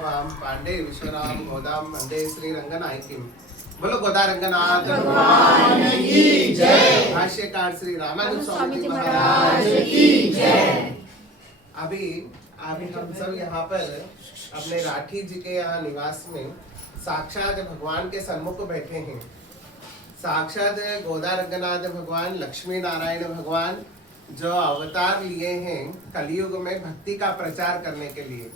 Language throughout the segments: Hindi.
वाम पांडे विश्वराम गोदाम वंदे श्री रंगनायकीम। बोलो गोदा रंगनाथ भगवान की जय। भाष्यकार श्री रामानुज स्वामी जी महाराज की जय। अभी हम सब यहाँ पर अपने राठी जी के यहाँ निवास में साक्षात भगवान के सन्मुख बैठे हैं। साक्षात गोदा रंगनाथ भगवान, लक्ष्मी नारायण भगवान जो अवतार लिए हैं कलयुग में भक्ति का प्रचार करने के लिए।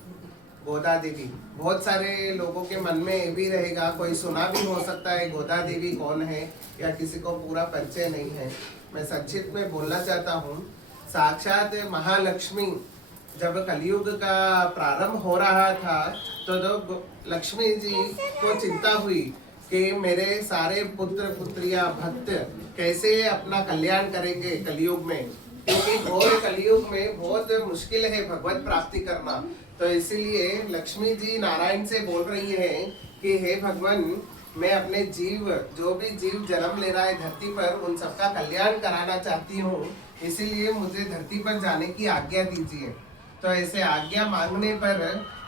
गोदा देवी, बहुत सारे लोगों के मन में ये भी रहेगा, कोई सुना भी हो सकता है गोदा देवी कौन है, या किसी को पूरा परिचय नहीं है। मैं संक्षिप्त में बोलना चाहता हूँ। साक्षात महालक्ष्मी जब कलयुग का प्रारंभ हो रहा था तो लक्ष्मी जी को चिंता हुई कि मेरे सारे पुत्र पुत्रियां भक्त कैसे अपना कल्याण करेंगे कलयुग में, क्योंकि घोर कलयुग में बहुत मुश्किल है भगवत प्राप्ति करना। तो इसीलिए लक्ष्मी जी नारायण से बोल रही है कि हे भगवान, मैं अपने जीव, जो भी जीव जन्म ले रहा है धरती पर, उन सबका कल्याण कराना चाहती हूँ, इसीलिए मुझे धरती पर जाने की आज्ञा दीजिए। तो ऐसे आज्ञा मांगने पर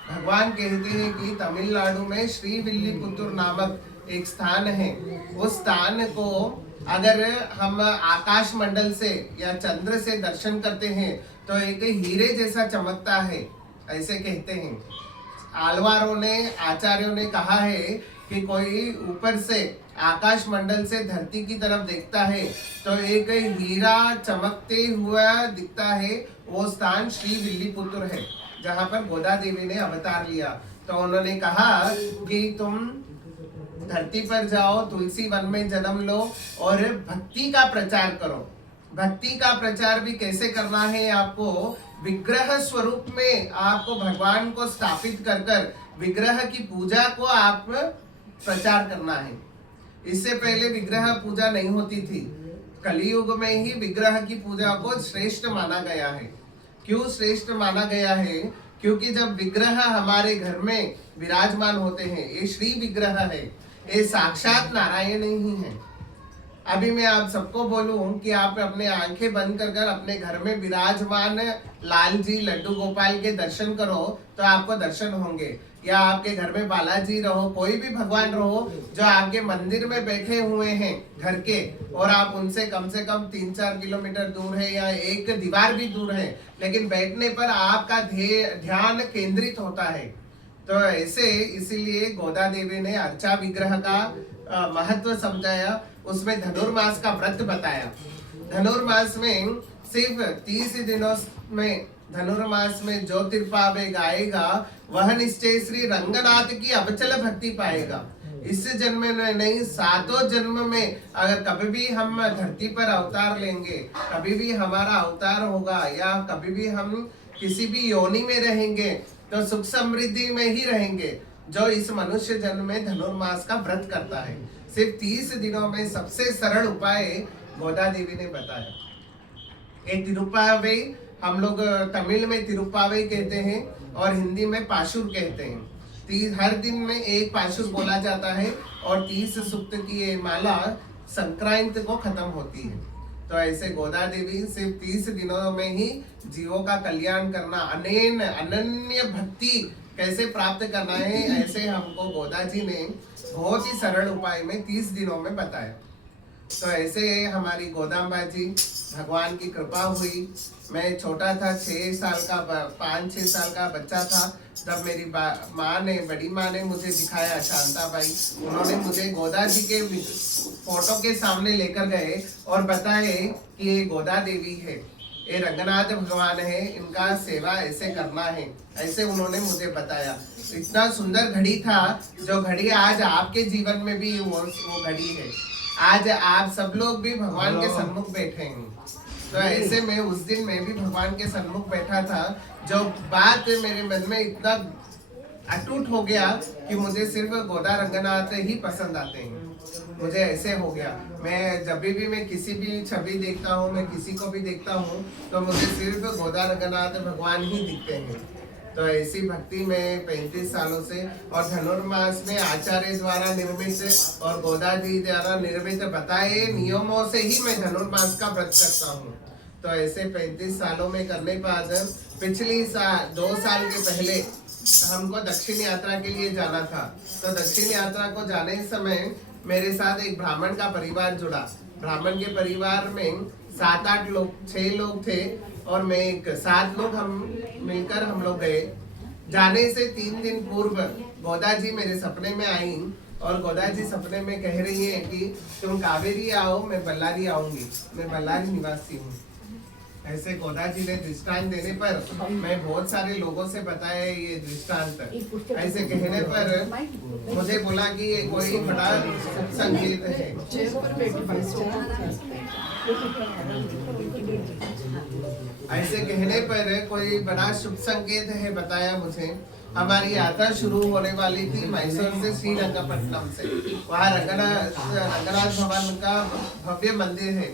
भगवान कहते हैं कि तमिलनाडु में श्रीविल्लीपुतुर नामक एक स्थान है। उस स्थान को अगर हम आकाश मंडल से या चंद्र से दर्शन करते हैं तो एक हीरे जैसा चमकता है, ऐसे कहते हैं। आलवारों ने, आचार्यों ने कहा है कि कोई ऊपर से आकाश मंडल से धरती की तरफ देखता है तो एक हीरा चमकते हुआ दिखता है। वो स्थान श्री विल्लीपुतुर है जहाँ पर गोदा देवी ने अवतार लिया। तो उन्होंने कहा कि तुम धरती पर जाओ, तुलसी वन में जन्म लो और भक्ति का प्रचार करो। भक्ति का प्रचार भी कैसे करना है, आपको विग्रह स्वरूप में आपको भगवान को स्थापित कर कर विग्रह की पूजा को आप प्रचार करना है। इससे पहले विग्रह पूजा नहीं होती थी। कलियुग में ही विग्रह की पूजा को श्रेष्ठ माना गया है। क्यों श्रेष्ठ माना गया है? क्योंकि जब विग्रह हमारे घर में विराजमान होते हैं, ये श्री विग्रह है, ये साक्षात नारायण ही है। अभी मैं आप सबको बोलूं कि आप अपने आंखें बंद कर कर अपने घर में विराजमान लाल जी, लड्डू गोपाल के दर्शन करो तो आपको दर्शन होंगे। या आपके घर में बालाजी रहो, कोई भी भगवान रहो जो आपके मंदिर में बैठे हुए हैं घर के, और आप उनसे कम से कम 3-4 किलोमीटर दूर है या एक दीवार भी दूर है, लेकिन बैठने पर आपका ध्यान केंद्रित होता है। तो ऐसे इसीलिए गोदा देवी ने अर्चा विग्रह का महत्व समझाया। उसमें धनुर्मास का व्रत बताया। धनुर्मास में सिर्फ 30 दिनों में, धनुर्मास में जो तिरपावे गाएगा वह निश्चय श्री रंगनाथ की अबचल भक्ति पाएगा। इस जन्म में नहीं, 7 जन्म में अगर कभी भी हम धरती पर अवतार लेंगे, कभी भी हमारा अवतार होगा, या कभी भी हम किसी भी योनि में रहेंगे तो सुख समृद्धि में ही रहेंगे। जो इस मनुष्य जन्म में धनुर्मास का व्रत करता है, सिर्फ 30 दिनों में सबसे सरल उपाय गोदा देवी ने बताया। ये तिरुप्पावे हम लोग तमिल में तिरुप्पावे कहते हैं और हिंदी में पाशुर कहते हैं। हर दिन में एक पाशुर बोला जाता है और 30 सूक्त की ये माला संक्रांति को खत्म होती है। तो ऐसे गोदा देवी सिर्फ 30 दिनों में ही जीवों का कल्याण करना, अनन्य भक्ति कैसे प्राप्त करना है, ऐसे हमको गोदा जी ने बहुत ही सरल उपाय में 30 दिनों में बताया। तो ऐसे हमारी गोदाम्बा जी, भगवान की कृपा हुई। मैं छोटा था, 5-6 साल का बच्चा था, तब मेरी माँ ने, बड़ी माँ ने मुझे दिखाया, शांताबाई, उन्होंने मुझे गोदा जी के फोटो के सामने लेकर गए और बताए कि ये गोदा देवी है, ये रंगनाथ भगवान है, इनका सेवा ऐसे करना है, ऐसे उन्होंने मुझे बताया। इतना सुंदर घड़ी था, जो घड़ी आज आपके जीवन में भी वो घड़ी है। आज आप सब लोग भी भगवान के सन्मुख बैठे हैं। तो ऐसे में उस दिन मैं भी भगवान के सन्मुख बैठा था। जो बात मेरे मन में इतना अटूट हो गया कि मुझे सिर्फ गोदा रंगनाथ ही पसंद आते हैं। मुझे ऐसे हो गया, मैं जब भी मैं किसी भी छवि देखता हूँ, मैं किसी को भी देखता हूँ तो मुझे सिर्फ गोदा रंगनाथ भगवान ही दिखते हैं। तो ऐसी भक्ति में 35 सालों से, और धनुर्मास में आचार्य द्वारा निर्मित और गोदा जी द्वारा निर्मित बताए नियमों से ही मैं धनुर्मास का व्रत करता हूँ। तो ऐसे 35 सालों में करने के बाद पिछली 2 साल के पहले हमको दक्षिण यात्रा के लिए जाना था। तो दक्षिण यात्रा को जाने समय मेरे साथ एक ब्राह्मण का परिवार जुड़ा। ब्राह्मण के परिवार में 7-8 लोग, 6 लोग थे और मैं एक 7 लोग हम मिलकर हम लोग गए। जाने से 3 दिन पूर्व गोदा जी मेरे सपने में आई और गोदा जी सपने में कह रही है कि तुम कावेरी आओ, मैं बल्लारी आऊंगी, मैं बल्लारी निवासी हूँ। ऐसे गोदा जी ने दृष्टांत देने पर मैं बहुत सारे लोगों से बताया ये दृष्टांत। ऐसे कहने पर मुझे बोला कि ये कोई बड़ा संकेत है। ऐसे कहने पर कोई बड़ा शुभ संकेत है बताया मुझे। हमारी यात्रा शुरू होने वाली थी मैसूर से श्रीरंगपट्टनम से। वहाँ रंगनाथ भगवान का भव्य मंदिर है।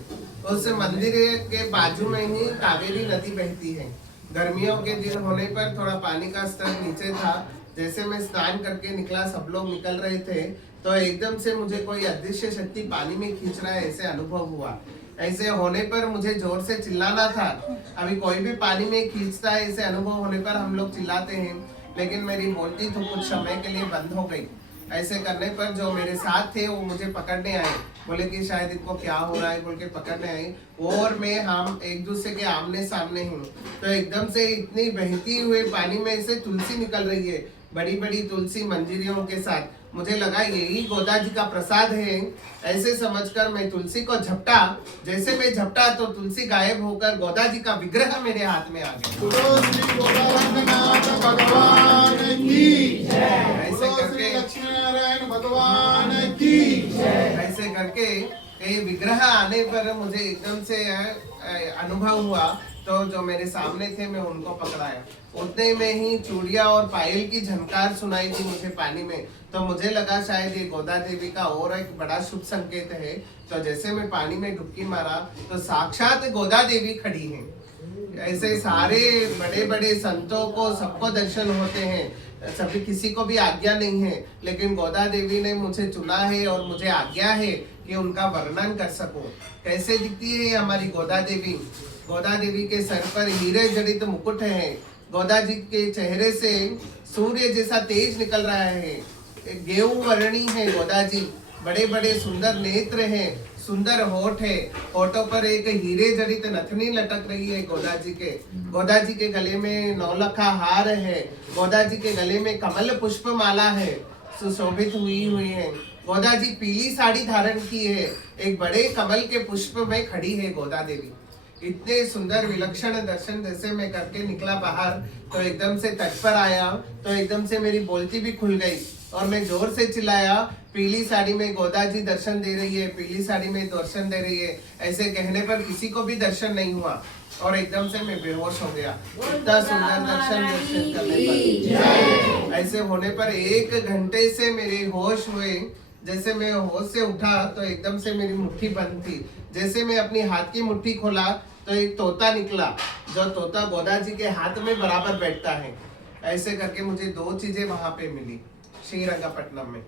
उस मंदिर के बाजू में ही कावेरी नदी बहती है। गर्मियों के दिन होने पर थोड़ा पानी का स्तर नीचे था। जैसे मैं स्नान करके निकला, सब लोग निकल रहे थे, तो एकदम से मुझे कोई अदृश्य शक्ति पानी में खींच रहा है ऐसे अनुभव हुआ। ऐसे होने पर मुझे जोर से चिल्लाना था। अभी कोई भी पानी में खींचता है, ऐसे अनुभव होने पर हम लोग चिल्लाते हैं, लेकिन मेरी बोलती तो कुछ समय के लिए बंद हो गई। ऐसे करने पर जो मेरे साथ थे वो मुझे पकड़ने आए, बोले कि शायद इनको क्या हो रहा है बोल के पकड़ने आए। और मैं हम एक दूसरे के आमने सामने हूँ, तो एकदम से इतनी बहती हुए पानी में से तुलसी निकल रही है, बड़ी बड़ी तुलसी मंजीरियों के साथ। मुझे लगा यही गोदा जी का प्रसाद है। ऐसे समझकर मैं तुलसी को झपटा। जैसे मैं झपटा तो तुलसी गायब होकर गोदा जी का विग्रह मेरे हाथ में आ गया। ऐसे करके लक्ष्मीनारायण भगवान की ऐसे करके ये विग्रह आने पर मुझे एकदम से अनुभव हुआ। तो जो मेरे सामने थे मैं उनको पकड़ाया। उतने में ही चूड़िया और पायल की झनकार सुनाई दी मुझे पानी में। तो मुझे लगा शायद ये गोदा देवी का और एक बड़ा शुभ संकेत है। तो जैसे मैं पानी में डुबकी मारा तो साक्षात गोदा देवी खड़ी हैं। ऐसे सारे बड़े बड़े संतों को सबको दर्शन होते हैं, सभी किसी को भी आज्ञा नहीं है, लेकिन गोदा देवी ने मुझे चुना है और मुझे आज्ञा है कि उनका वर्णन कर सकूं। कैसे दिखती है हमारी गोदा देवी? गोदा देवी के सर पर हीरे जड़ित मुकुट है। गोदा जी के चेहरे से सूर्य जैसा तेज निकल रहा है। गेहूं वर्णी है गोदा जी, बड़े बड़े सुंदर नेत्र हैं, सुंदर होठ है, होठों पर एक हीरे जड़ित नथनी लटक रही है गोदा जी के। गोदा जी के गले में नौलखा हार है। गोदा जी के गले में कमल पुष्प माला है, सुशोभित हुई है। गोदा जी पीली साड़ी धारण की है, एक बड़े कमल के पुष्प में खड़ी है गोदा देवी। इतने सुंदर विलक्षण दर्शन जैसे मैं करके निकला बाहर, तो एकदम से तट पर आया तो एकदम से मेरी बोलती भी खुल गई और मैं जोर से चिल्लाया, पीली साड़ी में गोदा जी दर्शन दे रही है, पीली साड़ी में दर्शन दे रही है। ऐसे कहने पर किसी को भी दर्शन नहीं हुआ और एकदम से मैं बेहोश हो गया। इतना सुंदर दर्शन करने पर, ऐसे होने पर 1 घंटे से मेरे होश हुए। जैसे मैं होश से उठा तो एकदम से मेरी मुट्ठी बंद थी। जैसे मैं अपनी हाथ की मुट्ठी खोला तो एक तोता निकला, जो तोता गोदा जी के हाथ में बराबर बैठता है। ऐसे करके मुझे 2 चीजें वहां पे मिली श्रीरंगपट्टनम में।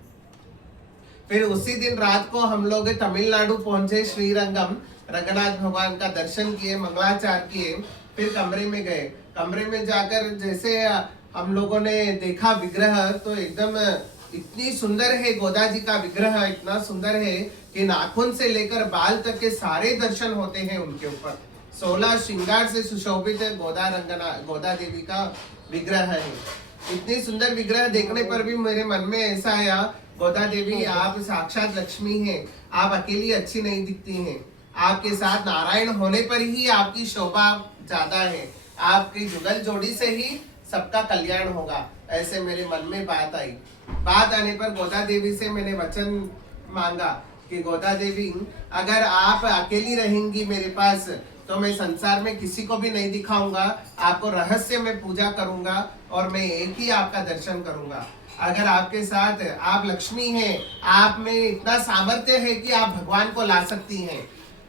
फिर उसी दिन रात को हम लोग तमिलनाडु पहुंचे, श्रीरंगम रंगनाथ भगवान का दर्शन किए, मंगलाचार किए, फिर कमरे में गए। कमरे में जाकर जैसे हम लोगों ने देखा विग्रह, तो एकदम इतनी सुंदर है गोदा जी का विग्रह, इतना सुंदर है कि नाखून से लेकर बाल तक के सारे दर्शन होते हैं उनके ऊपर। 16 श्रृंगार से सुशोभित गोदा देवी का विग्रह है। इतनी सुंदर विग्रह देखने पर भी मेरे मन में ऐसा आया, गोदा देवी आप साक्षात लक्ष्मी हैं, आप अकेली अच्छी नहीं दिखती हैं, आपके साथ नारायण होने पर ही आपकी शोभा ज्यादा है, आपकी जुगल जोड़ी से ही सबका कल्याण होगा। ऐसे मेरे मन में बात आई। बात आने पर गोदा देवी से मैंने वचन मांगा कि गोदा देवी अगर आप अकेली रहेंगी मेरे पास तो मैं संसार में किसी को भी नहीं दिखाऊंगा, आपको रहस्य में पूजा करूंगा और मैं एक ही आपका दर्शन करूंगा। अगर आपके साथ आप लक्ष्मी हैं, आप में इतना सामर्थ्य है कि आप भगवान को ला सकती हैं,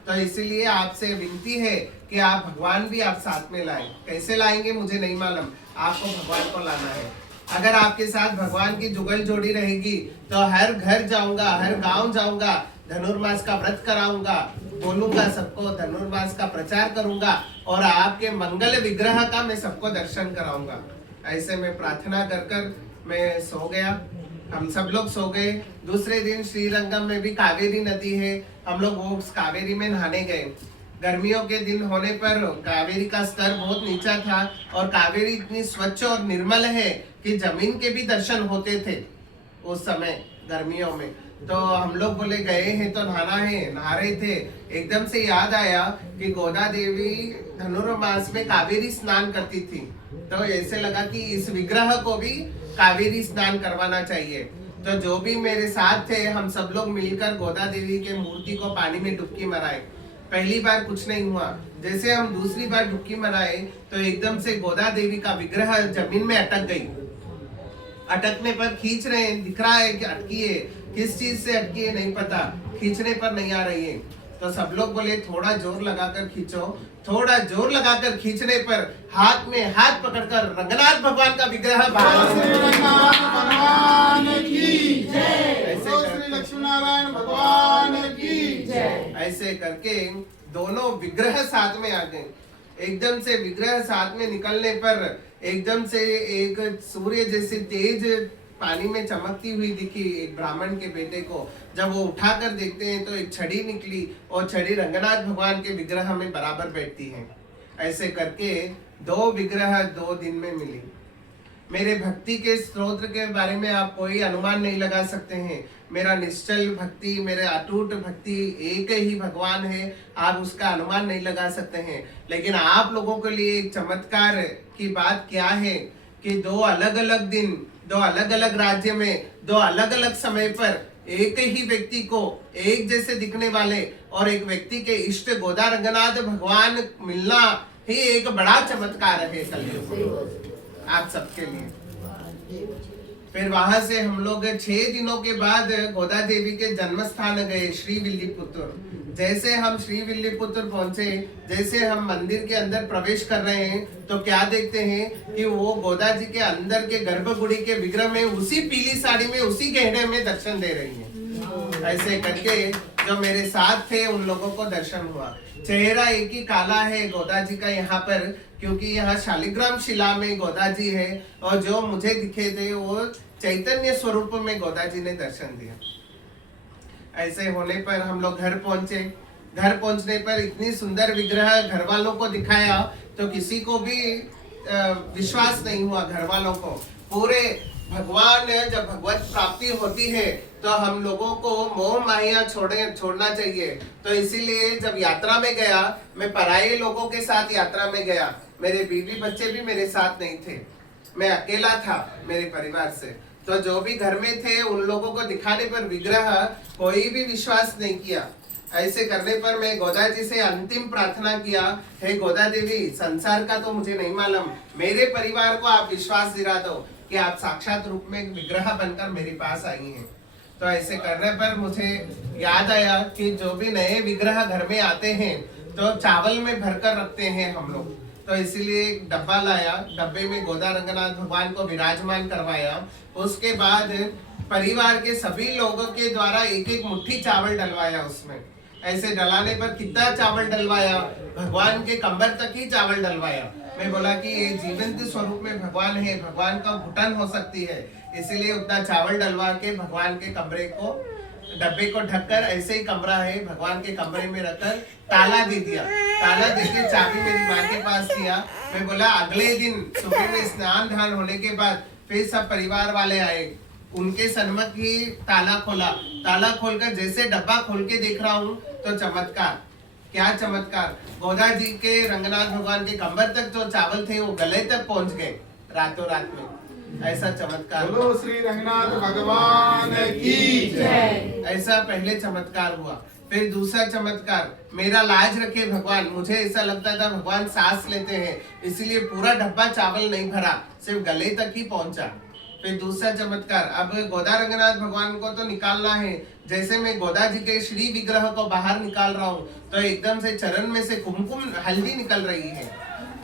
तो इसीलिए आपसे विनती है कि आप भगवान भी आप साथ में लाएं। कैसे लाएंगे मुझे नहीं मालूम, आपको भगवान को लाना है। अगर आपके साथ भगवान की जुगल जोड़ी रहेगी तो हर घर जाऊंगा, हर गांव जाऊंगा, धनुर्मास का व्रत कराऊंगा, बोलूंगा सबको, धनुर्मास का प्रचार करूंगा और आपके मंगल विग्रह का मैं सबको दर्शन कराऊंगा। ऐसे में प्रार्थना कर कर मैं सो गया, हम सब लोग सो गए। दूसरे दिन श्रीरंगम में भी कावेरी नदी है, हम लोग वो उस कावेरी में नहाने गए। गर्मियों के दिन होने पर कावेरी का स्तर बहुत नीचा था और कावेरी इतनी स्वच्छ और निर्मल है कि जमीन के भी दर्शन होते थे उस समय गर्मियों में। तो हम लोग बोले गए हैं तो नहाना है, नहा रहे थे, एकदम से याद आया कि गोदा देवी धनुर्मास में कावेरी स्नान करती थी। तो ऐसे लगा कि इस विग्रह को भी कावेरी स्नान करवाना चाहिए। तो जो भी मेरे साथ थे हम सब लोग मिलकर गोदा देवी के मूर्ति को पानी में डुबकी मराए। पहली बार कुछ नहीं हुआ, जैसे हम दूसरी बार डुबकी मराए तो एकदम से गोदा देवी का विग्रह जमीन में अटक गई। अटकने पर खींच रहे हैं, दिख रहा है कि अटकी है, किस चीज से अटकी है नहीं पता, खींचने पर नहीं आ रही है। तो सब लोग बोले थोड़ा जोर लगाकर खींचो। थोड़ा जोर लगाकर खींचने पर हाथ में हाथ पकड़कर रंगनाथ भगवान का विग्रह बाहर लक्ष्मीनारायण भगवान की जय। ऐसे करके दोनों विग्रह साथ में आ गए। एकदम से विग्रह साथ में निकलने पर एकदम से एक सूर्य जैसे तेज पानी में चमकती हुई दिखी एक ब्राह्मण के बेटे को। जब वो उठाकर देखते हैं तो एक छड़ी निकली और छड़ी रंगनाथ भगवान के विग्रह में बराबर बैठती है। ऐसे करके दो विग्रह 2 दिन में मिली। मेरे भक्ति के स्तोत्र के बारे में आप कोई अनुमान नहीं लगा सकते हैं। मेरा निश्चल भक्ति, मेरे अटूट भक्ति, एक ही भगवान है, आप उसका अनुमान नहीं लगा सकते हैं। लेकिन आप लोगों के लिए एक चमत्कार की बात क्या है कि 2 अलग अलग दिन, 2 अलग अलग राज्य में, 2 अलग अलग समय पर एक ही व्यक्ति को एक जैसे दिखने वाले और एक व्यक्ति के इष्ट गोदा रंगनाथ भगवान मिलना ही एक बड़ा चमत्कार है कलयुग में आप सबके लिए। फिर वहां से हम लोग 6 दिनों के बाद गोदा देवी के जन्म स्थान गए श्रीविल्लीपुत्र। जैसे हम श्रीविल्लीपुत्र पहुंचे, जैसे हम मंदिर के अंदर प्रवेश कर रहे हैं तो क्या देखते हैं कि वो गोदा जी के अंदर के गर्भगुड़ी के विग्रह में उसी पीली साड़ी में, उसी गहने में दर्शन दे रही है। ऐसे करके जो मेरे साथ थे उन लोगों को दर्शन हुआ। चेहरा एक ही काला है गोदा जी का यहाँ पर, क्योंकि यहाँ शालिग्राम शिला में गोदा जी है और जो मुझे दिखे थे वो चैतन्य स्वरूप में गोदा जी ने दर्शन दिया। ऐसे होने पर हम लोग घर पहुंचे। घर पहुंचने पर इतनी सुंदर विग्रह घर वालों को दिखाया तो किसी को भी विश्वास नहीं हुआ। घर वालों को पूरे भगवान, जब भगवत प्राप्ति होती है तो हम लोगों को मोह माया छोड़ना चाहिए। तो इसीलिए जब यात्रा में गया, मैं पराये लोगों के साथ यात्रा में गया। मेरे बीवी बच्चे भी मेरे साथ नहीं थे, मैं अकेला था मेरे परिवार से। तो जो भी घर में थे उन लोगों को दिखाने पर विग्रह कोई भी विश्वास नहीं किया। ऐसे करने पर मैं गोदा जी से अंतिम प्रार्थना किया, हे गोदा देवी, संसार का तो मुझे नहीं मालूम, मेरे परिवार को आप विश्वास दिला दो कि आप साक्षात रूप में विग्रह बनकर मेरे पास आई हैं। तो ऐसे करने पर मुझे याद आया कि जो भी नए विग्रह घर में आते हैं तो चावल में भरकर रखते हैं हम लोग। तो इसीलिए एक डब्बा लाया, डब्बे में गोदा रंगनाथ भगवान को विराजमान करवाया। उसके बाद परिवार के सभी लोगों के द्वारा एक एक मुट्ठी चावल डलवाया उसमें। ऐसे डलाने पर कितना चावल डलवाया, भगवान के कंबर तक ही चावल डलवाया। मैं बोला कि ये जीवंत स्वरूप में भगवान है, भगवान का घुटन हो सकती है, इसीलिए उतना चावल डलवा के भगवान के कमरे को, डब्बे को ढककर, ऐसे ही कमरा है भगवान के कमरे में रखकर ताला दे दिया। ताला देके चाबी मेरी माँ के पास दिया। मैं बोला अगले दिन सुबह में स्नान ध्यान होने के बाद फिर सब परिवार वाले आए, उनके सन्मुख ही ताला खोला। ताला खोलकर जैसे डब्बा खोल के देख रहा हूँ तो चमत्कार, क्या चमत्कार, गोदा जी के रंगनाथ भगवान के कंबर तक जो चावल थे वो गले तक पहुंच गए रातों रात में। ऐसा चमत्कार, बोलो श्री रंगनाथ भगवान की जय। ऐसा पहले चमत्कार हुआ। फिर दूसरा चमत्कार, मेरा लाज रखे भगवान, मुझे ऐसा लगता था भगवान सांस लेते हैं, इसीलिए पूरा डब्बा चावल नहीं भरा, सिर्फ गले तक ही पहुंचा। फिर दूसरा चमत्कार, अब गोदा रंगनाथ भगवान को तो निकालना है। जैसे मैं गोदा जी के श्री विग्रह को बाहर निकाल रहा हूँ तो एकदम से चरण में से कुमकुम हल्दी निकल रही है,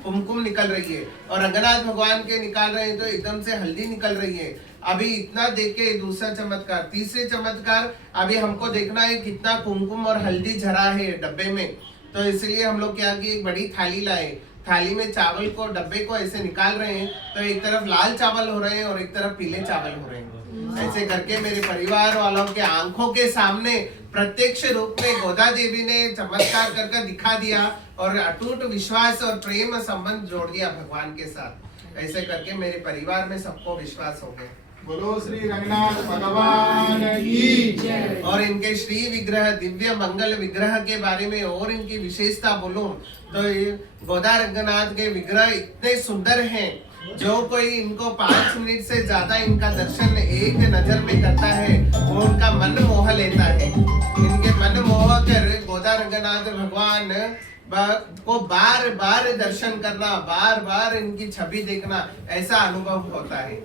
कुमकुम निकल रही है, और रंगनाथ भगवान के निकाल रहे हैं तो एकदम से हल्दी निकल रही है। अभी इतना देख के दूसरा चमत्कार, तीसरे चमत्कार, अभी हमको देखना है कितना कुमकुम और हल्दी झरा है डब्बे में। तो इसलिए हम लोग क्या किए, एक बड़ी थाली लाए, थाली में चावल को डब्बे को ऐसे निकाल रहे हैं तो एक तरफ लाल चावल हो रहे हैं और एक तरफ पीले चावल हो रहे हैं। ऐसे करके मेरे परिवार वालों के आंखों के सामने प्रत्यक्ष रूप में गोदा देवी ने चमत्कार करके दिखा दिया और अटूट विश्वास और प्रेम संबंध जोड़ दिया भगवान के साथ। ऐसे करके मेरे परिवार में सबको विश्वास हो गया। बोलो श्री रंगनाथ भगवान की जय। और इनके श्री विग्रह दिव्य मंगल विग्रह के बारे में और इनकी विशेषता बोलूं तो ये गोदा रंगनाथ के विग्रह इतने सुंदर हैं, जो कोई इनको 5 मिनट से ज्यादा इनका दर्शन एक नजर में करता है वो उनका मन मोह लेता है। इनके मन मोह कर गोदा रंगनाथ भगवान को बार बार दर्शन करना, बार बार इनकी छवि देखना ऐसा अनुभव होता है।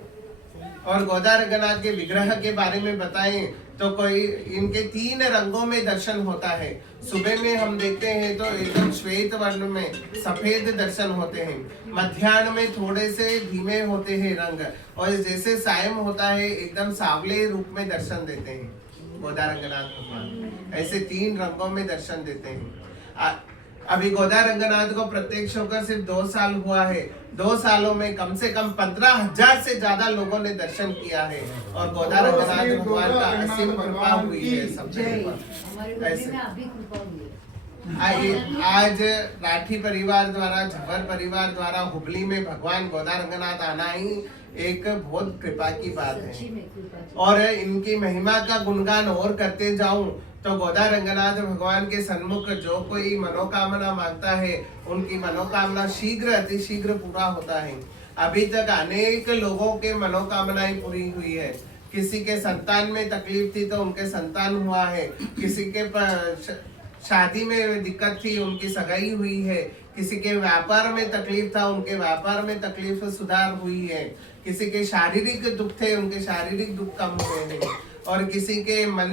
और गोदा रंगनाथ के विग्रह के बारे में बताएं तो कोई इनके 3 रंगों में दर्शन होता है। सुबह में हम देखते हैं तो एकदम श्वेत वर्ण में सफेद दर्शन होते हैं, मध्याह्न में थोड़े से धीमे होते हैं रंग, और जैसे सायं होता है एकदम सावले रूप में दर्शन देते हैं गोदा रंगनाथ भगवान। ऐसे 3 रंगों में दर्शन देते हैं। अभी गोदा रंगनाथ को प्रत्यक्ष होकर सिर्फ 2 साल हुआ है। 2 सालों में कम से कम 15,000 से ज्यादा लोगों ने दर्शन किया है और गोदा रंगनाथ भगवान का असीम कृपा हुई है सबके ऊपर। ऐसे आज राठी परिवार द्वारा, झवर परिवार द्वारा हुबली में भगवान गोदा रंगनाथ आना ही एक बहुत कृपा की बात है। और इनकी महिमा का गुणगान और करते जाऊं तो गोदा रंगनाथ भगवान के सन्मुख जो कोई मनोकामना मांगता है उनकी मनोकामना शीघ्र अति शीघ्र पूरा होता है। अभी तक अनेक लोगों के मनोकामनाएं पूरी हुई है। किसी के संतान में तकलीफ थी तो उनके संतान हुआ है, किसी के शादी में दिक्कत थी उनकी सगाई हुई है, किसी के व्यापार में तकलीफ था उनके व्यापार में तकलीफ सुधार हुई है, किसी के शारीरिक दुख थे उनके शारीरिक दुख कम हुए हैं, और किसी के मन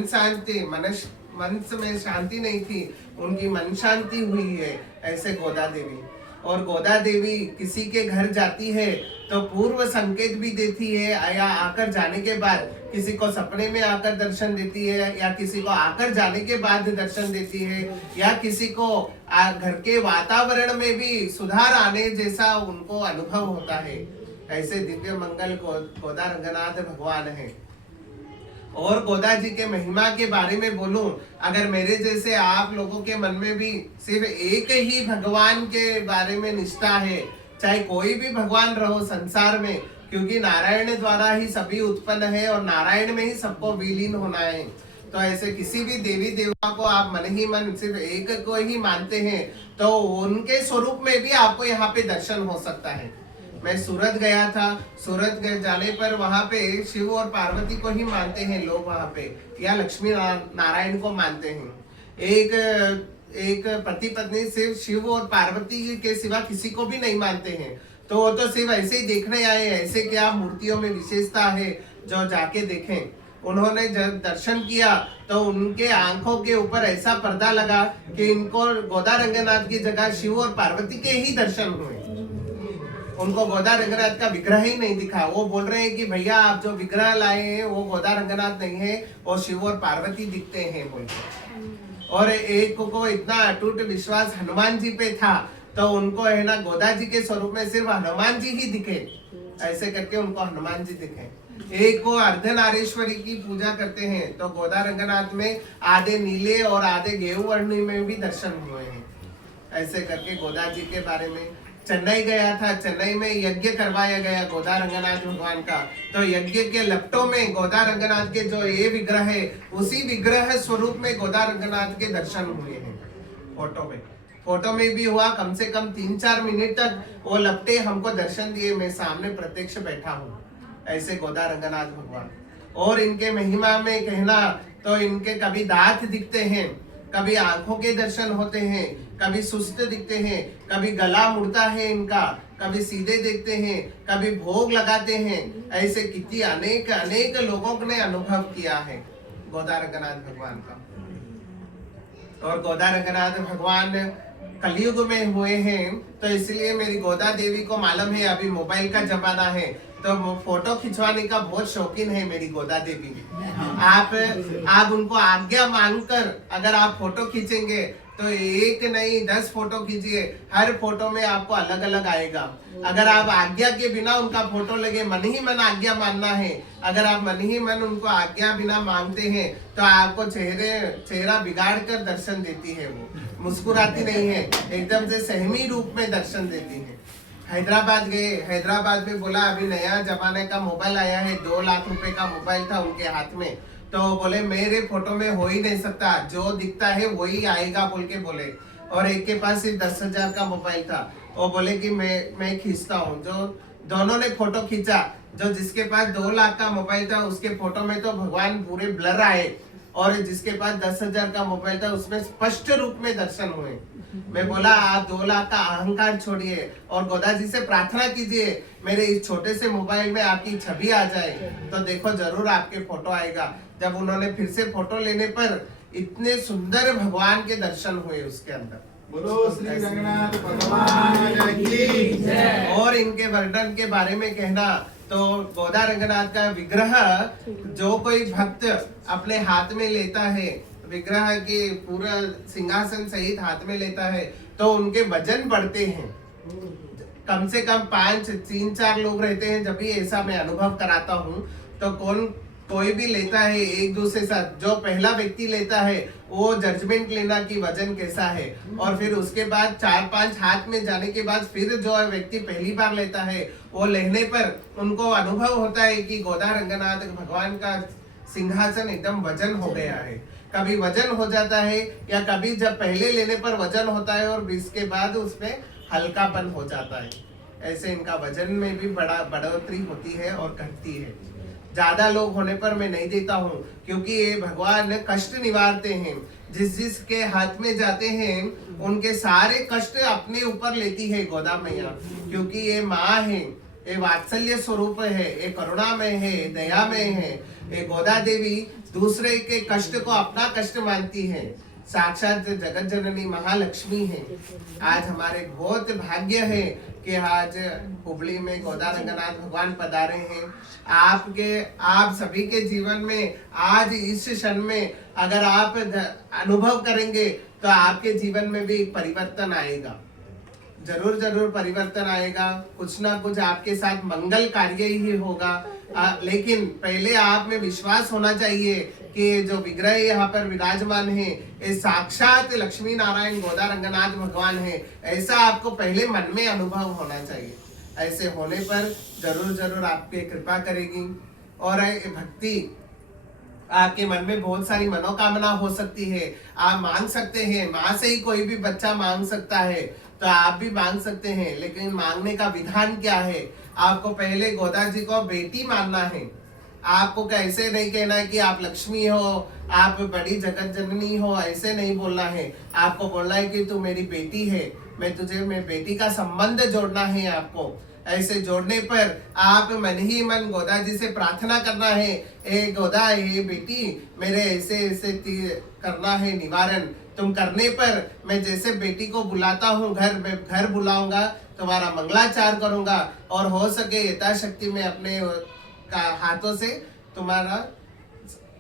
में शांति नहीं थी उनकी मन शांति हुई है। ऐसे गोदा देवी। और गोदा देवी किसी के घर जाती है तो पूर्व संकेत भी देती है, या आकर जाने के बाद किसी को सपने में आकर दर्शन देती है, या किसी को आकर जाने के बाद दर्शन देती है, या किसी को घर के वातावरण में भी सुधार आने जैसा उनको अनुभव होता है। ऐसे दिव्य मंगल गोदा रंगनाथ भगवान है। और गोदा जी के महिमा के बारे में बोलूं, अगर मेरे जैसे आप लोगों के मन में भी सिर्फ एक ही भगवान के बारे में निष्ठा है, चाहे कोई भी भगवान रहो संसार में, क्योंकि नारायण द्वारा ही सभी उत्पन्न है और नारायण में ही सबको विलीन होना है, तो ऐसे किसी भी देवी देवता को आप मन ही मन सिर्फ एक को ही मानते हैं तो उनके स्वरूप में भी आपको यहाँ पे दर्शन हो सकता है। मैं सूरत गया था, सूरत जाने पर वहाँ पे शिव और पार्वती को ही मानते हैं लोग वहाँ पे, या लक्ष्मी नारायण को मानते हैं। एक पति पत्नी सिर्फ शिव और पार्वती के सिवा किसी को भी नहीं मानते हैं, तो वो तो सिर्फ ऐसे ही देखने आए, ऐसे क्या मूर्तियों में विशेषता है जो जाके देखें। उन्होंने जब दर्शन किया तो उनके आंखों के ऊपर ऐसा पर्दा लगा कि इनको गोदा रंगनाथ की जगह शिव और पार्वती के ही दर्शन हुए। उनको गोदा रंगनाथ का विग्रह ही नहीं दिखा। वो बोल रहे हैं कि भैया आप जो विग्रह लाए हैं वो गोदा रंगनाथ नहीं है, वो शिव और पार्वती दिखते हैं बोलते। और एक को इतना अटूट विश्वास हनुमान जी पे था तो उनको है ना गोदा जी के स्वरूप में सिर्फ हनुमान जी ही दिखे, ऐसे करके उनको हनुमान जी दिखे। एक को अर्धनारीश्वरी की पूजा करते हैं तो गोदा रंगनाथ में आधे नीले और आधे गेहूं वर्ण में भी दर्शन हुए हैं। ऐसे करके गोदा जी के बारे में चेन्नई गया था, चेन्नई में यज्ञ करवाया गया गोदा रंगनाथ भगवान का, तो यज्ञ के लपटों में गोदा रंगनाथ के जो ये विग्रह है उसी विग्रह स्वरूप में गोदा रंगनाथ के दर्शन हुए हैं। फोटो में भी हुआ, कम से कम 3-4 मिनट तक वो लपटे हमको दर्शन दिए, मैं सामने प्रत्यक्ष बैठा हूँ। ऐसे गोदा रंगनाथ भगवान। और इनके महिमा में कहना तो इनके कभी दांत दिखते हैं, कभी आंखों के दर्शन होते हैं, कभी सुस्त दिखते हैं, कभी गला मुड़ता है इनका, कभी सीधे देखते हैं, कभी भोग लगाते हैं। ऐसे कितनी अनेक लोगों ने अनुभव किया है गोदा रंगनाथ भगवान का। और गोदा रंगनाथ भगवान कलयुग में हुए हैं तो इसलिए मेरी गोदा देवी को मालूम है अभी मोबाइल का जमाना है, तो फोटो खिंचवाने का बहुत शौकीन है मेरी गोदा देवी। आप उनको आज्ञा मांगकर अगर आप फोटो खींचेंगे तो एक नहीं 10 फोटो खींचिए, हर फोटो में आपको अलग अलग आएगा। अगर आप आज्ञा के बिना उनका फोटो लगे, मन ही मन आज्ञा मानना है, अगर आप मन ही मन उनको आज्ञा बिना मांगते हैं तो आपको चेहरा बिगाड़ कर दर्शन देती है, वो मुस्कुराती नहीं है, एकदम से सहमी रूप में दर्शन देती है। हैदराबाद गए, हैदराबाद में बोला अभी नया जमाने का मोबाइल आया है, 2 लाख रुपए का मोबाइल था उनके हाथ में, तो बोले मेरे फोटो में हो ही नहीं सकता, जो दिखता है वही आएगा बोल के बोले। और एक के पास सिर्फ 10,000 का मोबाइल था, वो बोले कि मैं खींचता हूँ। जो दोनों ने फोटो खींचा, जो जिसके पास 2 लाख का मोबाइल था उसके फोटो में तो भगवान पूरे ब्लर आए, और जिसके पास 10,000 का मोबाइल था उसमें स्पष्ट रूप में दर्शन हुए। मैं बोला आप 2 लाख का अहंकार छोड़िए और गोदा जी से प्रार्थना कीजिए मेरे इस छोटे से मोबाइल में आपकी छवि आ जाए, तो देखो जरूर आपके फोटो आएगा। जब उन्होंने फिर से फोटो लेने पर इतने सुंदर भगवान के दर्शन हुए उसके अंदर। बोलो श्री रंगनाथ भगवान की जय। और इनके वर्णन के बारे में कहना तो गोदा रंगनाथ का विग्रह जो कोई भक्त अपने हाथ में लेता है, विग्रह के पूरा सिंहासन सहित हाथ में लेता है, तो उनके वजन बढ़ते हैं। कम से कम 3-4 लोग रहते हैं, जब भी ऐसा मैं अनुभव कराता हूँ तो कोई भी लेता है एक दूसरे साथ, जो पहला व्यक्ति लेता है वो जजमेंट लेना कि वजन कैसा है, और फिर उसके बाद 4-5 हाथ में जाने के बाद फिर जो व्यक्ति पहली बार लेता है वो लेने पर उनको अनुभव होता है कि गोदा रंगनाथ भगवान का सिंहासन एकदम वजन हो गया है। कभी वजन हो जाता है या कभी जब पहले लेने पर वजन होता है और इसके बाद उसमें हल्कापन हो जाता है। ऐसे इनका वजन में भी बढ़ोतरी होती है और घटती है। ज्यादा लोग होने पर मैं नहीं देता हूँ, क्योंकि ये भगवान कष्ट निवारते हैं। जिसके हाथ में जाते हैं उनके सारे कष्ट अपने ऊपर लेती है गोदा मैया, क्योंकि ये माँ है, ये वात्सल्य स्वरूप है, ये करुणामय है, दयामय है। ये गोदा देवी दूसरे के कष्ट को अपना कष्ट मानती है, साक्षात जगत जननी महालक्ष्मी है। आज हमारे बहुत भाग्य है कि आज हुबली में गोदा रंगनाथ भगवान पधारे हैं। आप सभी के जीवन में आज इस क्षण में अगर आप अनुभव करेंगे तो आपके जीवन में भी परिवर्तन आएगा, जरूर परिवर्तन आएगा। कुछ ना कुछ आपके साथ मंगल कार्य ही होगा, लेकिन पहले आप में विश्वास होना चाहिए कि जो विग्रह यहाँ पर विराजमान है ये साक्षात लक्ष्मी नारायण गोदा रंगनाथ भगवान है, ऐसा आपको पहले मन में अनुभव होना चाहिए। ऐसे होने पर जरूर आपकी कृपा करेगी। और भक्ति आपके मन में बहुत सारी मनोकामना हो सकती है, आप मांग सकते हैं, माँ से ही कोई भी बच्चा मांग सकता है तो आप भी मांग सकते हैं, लेकिन मांगने का विधान क्या है? आपको पहले गोदा जी को बेटी मानना है। आपको कैसे नहीं कहना है कि आप लक्ष्मी हो, आप बड़ी जगत जननी हो, ऐसे नहीं बोलना है। आपको बोलना है कि तू मेरी बेटी है, मैं बेटी का संबंध जोड़ना है आपको। ऐसे जोड़ने पर आप मन ही मन गोदा जी से प्रार्थना करना है, ए गोदा, हे बेटी, मेरे ऐसे करना है निवारण। तुम करने पर मैं जैसे बेटी को बुलाता हूँ घर बुलाऊंगा, तुम्हारा मंगलाचार करूंगा, और हो सके यथाशक्ति में अपने हाथों से तुम्हारा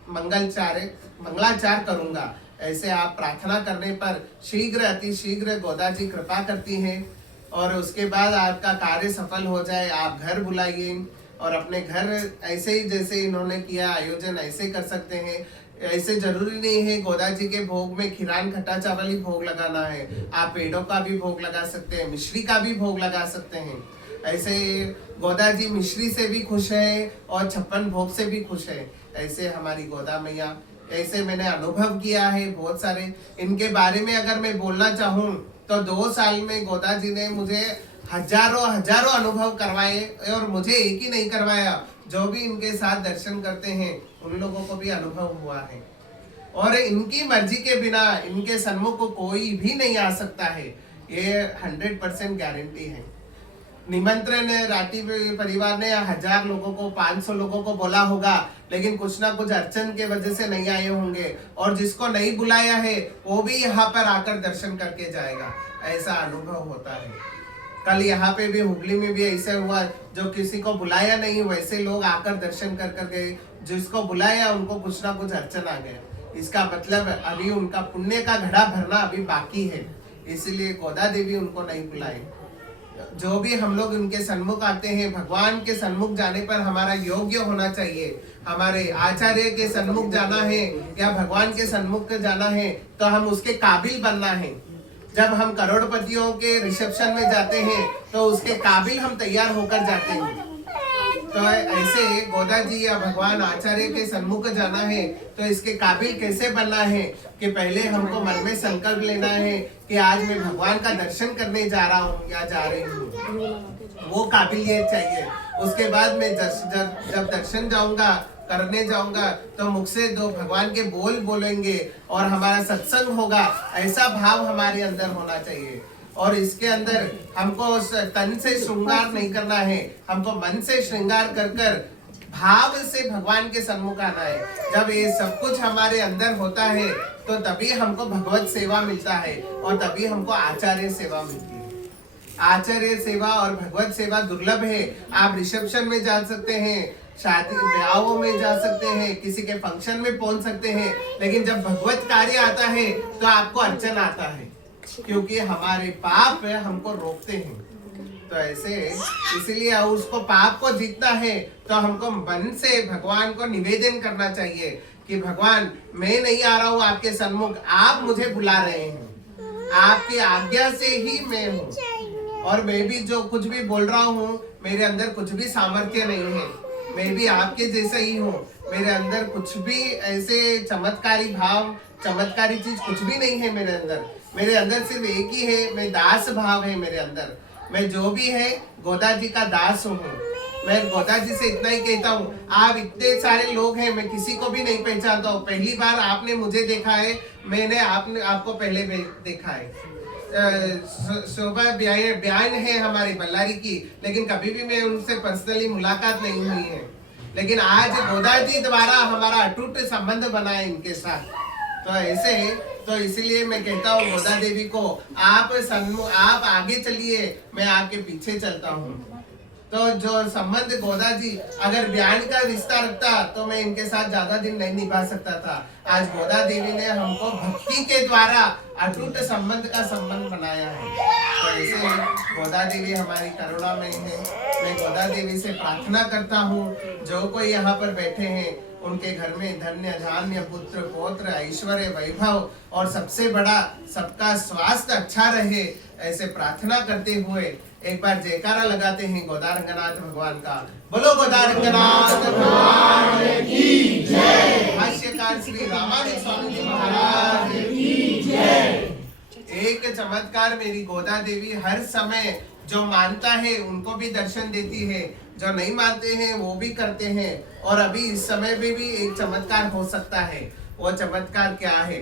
मंगलाचार करूंगा। ऐसे आप प्रार्थना करने पर अति शीघ्र गोदा जी कृपा करती हैं, और उसके बाद आपका कार्य सफल हो जाए। आप घर बुलाइए और अपने घर ऐसे ही जैसे इन्होंने किया आयोजन ऐसे कर सकते हैं। ऐसे जरूरी नहीं है गोदा जी के भोग में खीरान खट्टा चावल ही भोग लगाना है, आप पेड़ों का भी भोग लगा सकते हैं, मिश्री का भी भोग लगा सकते हैं। ऐसे गोदा जी मिश्री से भी खुश है और 56 भोग से भी खुश है। ऐसे हमारी गोदा मैया, ऐसे मैंने अनुभव किया है बहुत सारे। इनके बारे में अगर मैं बोलना चाहूँ तो 2 साल में गोदा जी ने मुझे हजारों अनुभव करवाए, और मुझे एक ही नहीं करवाया, जो भी इनके साथ दर्शन करते हैं उन लोगों को भी अनुभव हुआ है। और इनकी मर्जी के बिना इनके सन्मुख को कोई भी नहीं आ सकता है, ये 100% गारंटी है। निमंत्रण राठी परिवार ने 1000 लोगों को 500 लोगों को बोला होगा, लेकिन कुछ ना कुछ अड़चन के वजह से नहीं आए होंगे, और जिसको नहीं बुलाया है वो भी यहाँ पर आकर दर्शन करके जाएगा। ऐसा अनुभव होता है। कल यहाँ पे भी हुबली में भी ऐसे हुआ, जो किसी को बुलाया नहीं वैसे लोग आकर दर्शन कर गए, जिसको बुलाया उनको कुछ ना कुछ अड़चन आ गया। इसका मतलब अभी उनका पुण्य का घड़ा भरना अभी बाकी है, इसलिए गोदा देवी उनको नहीं बुलाए। जो भी हम लोग उनके सन्मुख आते हैं, भगवान के सन्मुख जाने पर हमारा योग्य होना चाहिए। हमारे आचार्य के सन्मुख जाना है या भगवान के सन्मुख जाना है तो हम उसके काबिल बनना है। जब हम करोड़पतियों के रिसेप्शन में जाते हैं तो उसके काबिल हम तैयार होकर जाते हैं। तो ऐसे गोदा जी या भगवान आचार्य के सन्मुख जाना है तो इसके काबिल कैसे बनना है कि पहले हमको मन में संकल्प लेना है कि आज मैं भगवान का दर्शन करने जा रहा हूँ या जा रही हूँ, वो काबिलियत चाहिए। उसके बाद मैं जब दर्शन जाऊंगा करने जाऊंगा तो मुख से दो भगवान के बोल बोलेंगे और हमारा सत्संग होगा, ऐसा भाव हमारे अंदर होना चाहिए। और इसके अंदर हमको तन से श्रृंगार नहीं करना है, हमको मन से श्रृंगार कर कर भाव से भगवान के सन्मुख आना है। जब ये सब कुछ हमारे अंदर होता है तो तभी हमको भगवत सेवा मिलता है और तभी हमको आचार्य सेवा मिलती है। आचार्य सेवा और भगवत सेवा दुर्लभ है। आप रिसेप्शन में जा सकते हैं, शादी ब्याहों में जा सकते हैं, किसी के फंक्शन में पहुंच सकते हैं, लेकिन जब भगवत कार्य आता है तो आपको अड़चन आता है, क्योंकि हमारे पाप हमको रोकते हैं। तो ऐसे इसलिए उसको पाप को जीतना है तो हमको मन से भगवान को निवेदन करना चाहिए कि भगवान मैं नहीं आ रहा हूँ आपके सन्मुख, आप मुझे बुला रहे हैं, आपकी आज्ञा से ही मैं हूँ। और मैं भी जो कुछ भी बोल रहा हूँ मेरे अंदर कुछ भी सामर्थ्य नहीं है, मैं भी आपके जैसा ही हूँ, मेरे अंदर कुछ भी ऐसे चमत्कारी भाव चमत्कारी चीज कुछ भी नहीं है मेरे अंदर सिर्फ एक ही है, मैं दास भाव है मेरे अंदर। मैं जो भी है गोदा जी का दास हूँ। मैं गोदा जी से इतना ही कहता हूँ, आप इतने सारे लोग हैं, मैं किसी को भी नहीं पहचानता हूँ, पहली बार आपने मुझे देखा है, मैंने आपको पहले देखा है। शोभा बयान है हमारी बल्लारी की, लेकिन कभी भी मैं उनसे पर्सनली मुलाकात नहीं हुई है, लेकिन आज गोदा जी द्वारा हमारा अटूट संबंध बना है इनके साथ। तो ऐसे तो इसीलिए मैं कहता हूँ गोदा देवी को आप आगे चलिए, मैं आपके पीछे चलता हूँ। तो जो संबंध गोदा जी अगर बयान का रिश्ता रखता तो मैं इनके साथ ज्यादा दिन नहीं निभा सकता था। आज गोदा देवी ने हमको भक्ति के द्वारा अटूट संबंध का संबंध बनाया है। तो ऐसे गोदा देवी हमारी करुणा में है। मैं गोदा देवी से प्रार्थना करता हूँ जो कोई यहाँ पर बैठे हैं उनके घर में धन्य धान्य पुत्र पौत्र ऐश्वर्य वैभव और सबसे बड़ा सबका स्वास्थ्य अच्छा रहे, ऐसे प्रार्थना करते हुए एक बार जयकारा लगाते हैं गोदा रंगनाथ भगवान का। बोलो गोदा रंगनाथ भगवान की जय। भाष्यकार श्री रामानंद स्वामी जी महाराज की जय। एक चमत्कार मेरी गोदा देवी हर समय जो मानता है उनको भी दर्शन देती है, जो नहीं मानते हैं वो भी करते हैं। और अभी इस समय में भी एक चमत्कार हो सकता है। वो चमत्कार क्या है?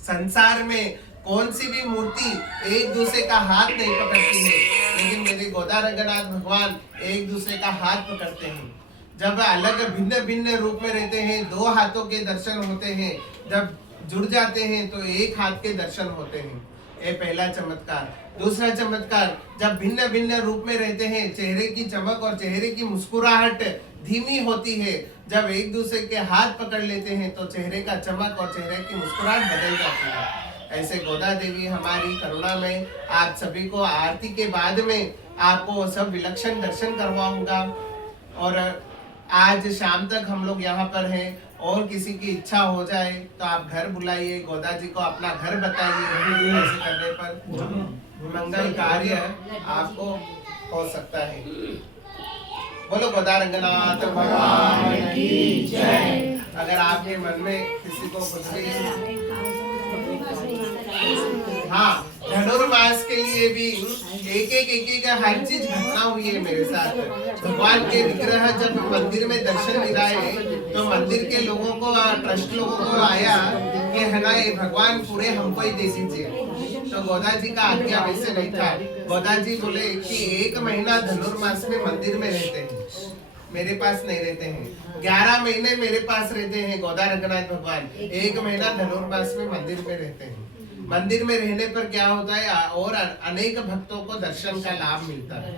संसार में कौन सी भी मूर्ति एक दूसरे का हाथ नहीं पकड़ती है, लेकिन मेरे गोदा रंगनाथ भगवान एक दूसरे का हाथ पकड़ते हैं। जब अलग भिन्न भिन्न रूप में रहते हैं, दो हाथों के दर्शन होते हैं, जब जुड़ जाते हैं तो एक हाथ के दर्शन होते हैं। ये पहला चमत्कार। दूसरा चमत्कार, जब भिन्न भिन्न रूप में रहते हैं, चेहरे की चमक और चेहरे की मुस्कुराहट धीमी होती है। जब एक दूसरे के हाथ पकड़ लेते हैं तो चेहरे का चमक और चेहरे की मुस्कुराहट बदल जाती है। ऐसे गोदा देवी हमारी करुणा में आप सभी को आरती के बाद में आपको सब विलक्षण दर्शन करवाऊंगा। और आज शाम तक हम लोग यहाँ पर हैं, और किसी की इच्छा हो जाए तो आप घर बुलाइए, गोदा जी को अपना घर बताइए। ऐसे करने पर मंगल कार्य आपको हो सकता है। बोलो गोदा रंगनाथ भगवान की जय। अगर आपके मन में किसी को कुछ भी धनुर्मास के लिए भी एक हर चीज घटना हुई है मेरे साथ। भगवान के विग्रह जब मंदिर में दर्शन दिलाए तो मंदिर के लोगों को, ट्रस्ट लोगों को आया कि है ना ये भगवान पूरे हमको ही दे दीजिए। तो गोदा जी का आज्ञा वैसे नहीं था। गोदा जी बोले कि 1 महीना धनुर्मास में मंदिर में रहते हैं, मेरे पास नहीं रहते हैं। 11 महीने मेरे पास रहते हैं गोदा रंगनाथ भगवान, 1 महीना धनुर्मास में मंदिर में रहते हैं। मंदिर में रहने पर क्या होता है, और अनेक भक्तों को दर्शन का लाभ मिलता है।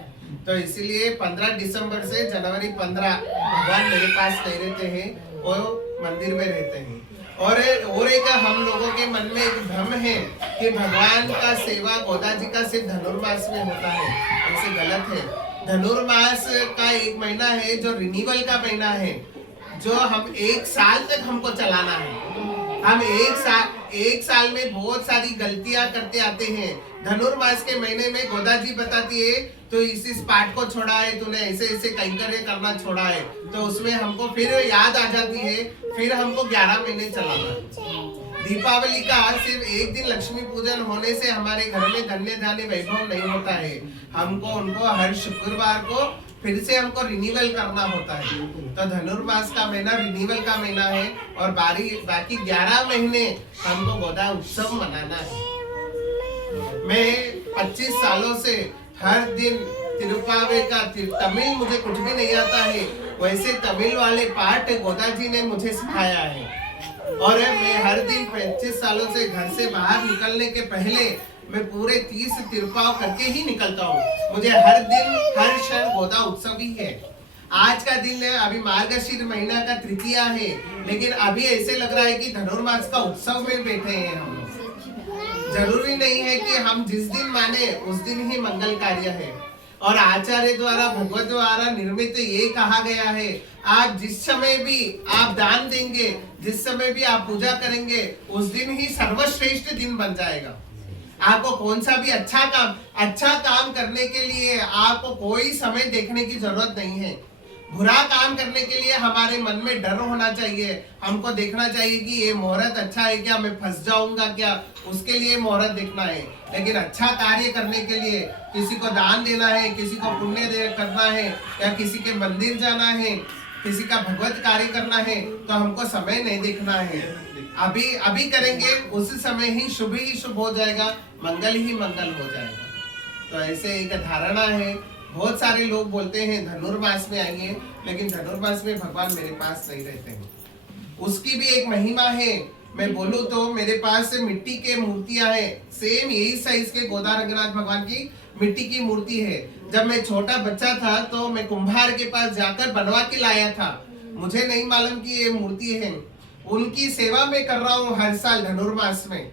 तो इसीलिए 15 दिसंबर से जनवरी 15 भगवान मेरे पास नहीं रहते हैं, वो मंदिर में रहते हैं। और एक हम लोगों के मन में एक भ्रम है कि भगवान का सेवा गोदा जी का सिर्फ धनुर्मास में होता है। ऐसे गलत है। धनुर्मास का एक महीना है जो रिन्यूअल का महीना है, जो हम 1 साल तक हमको चलाना है। हम एक साल में बहुत सारी गलतियां करते आते हैं। धनुर्मास के महीने में गोदा जी बताती है तो इस पाठ को छोड़ा है तूने, ऐसे ऐसे कैंकर्य करना छोड़ा है, तो उसमें हमको फिर याद आ जाती है। फिर हमको 11 महीने चलाना है। दीपावली का सिर्फ एक दिन लक्ष्मी पूजन होने से हमारे घर में धन्य धान्य वैभव नहीं होता है। हमको उनको हर शुक्रवार को फिर से हमको रिन्यूअल करना होता है। तो धनुर्मास का महीना रिन्यूअल का महीना है और बाकी 11 महीने हमको गोदा उत्सव मनाना है। मैं 25 सालों से हर दिन तिरुपावे का तमिल मुझे कुछ भी नहीं आता है, वैसे तमिल वाले पाठ गोदा जी ने मुझे सिखाया है। और मैं हर दिन 25 सालों से घर से बाहर निकलने के पहले मैं पूरे 30 तिरुपाव करके ही निकलता हूँ। मुझे हर दिन हर क्षण गोदा उत्सव ही है। आज का दिन अभी मार्गशीर महीना का तृतीया है, लेकिन अभी ऐसे लग रहा है कि धनुर्मास का उत्सव में बैठे हैं हम लोग। जरूरी नहीं है कि हम जिस दिन माने उस दिन ही मंगल कार्य है। और आचार्य द्वारा भगवत द्वारा निर्मित ये कहा गया है, आप जिस समय भी आप दान देंगे, जिस समय भी आप पूजा करेंगे, उस दिन ही सर्वश्रेष्ठ दिन बन जाएगा। आपको कौन सा भी अच्छा काम करने के लिए आपको कोई समय देखने की जरूरत नहीं है। बुरा काम करने के लिए हमारे मन में डर होना चाहिए। हमको देखना चाहिए कि ये मुहूर्त अच्छा है क्या, मैं फंस जाऊंगा क्या, उसके लिए मुहूर्त देखना है। लेकिन अच्छा कार्य करने के लिए, किसी को दान देना है, किसी को पुण्य करना है, या किसी के मंदिर जाना है, किसी का भगवत कार्य करना है, तो हमको समय नहीं देखना है। अभी करेंगे, उस समय ही शुभ हो जाएगा, मंगल ही मंगल हो जाएगा। तो ऐसे एक धारणा है। बहुत सारे लोग बोलते हैं धनुर्मास में आइए, लेकिन धनुर्मास में भगवान मेरे पास नहीं रहते हैं। उसकी भी एक महिमा है। मैं बोलूं तो मेरे पास मिट्टी के मूर्तियां हैं, सेम यही साइज के गोदा रंगनाथ भगवान की मिट्टी की मूर्ति है। जब मैं छोटा बच्चा था तो मैं कुम्हार के पास जाकर बनवा के लाया था। मुझे नहीं मालूम कि ये मूर्ति है। उनकी सेवा मैं कर रहा हूँ हर साल धनुर्मास में।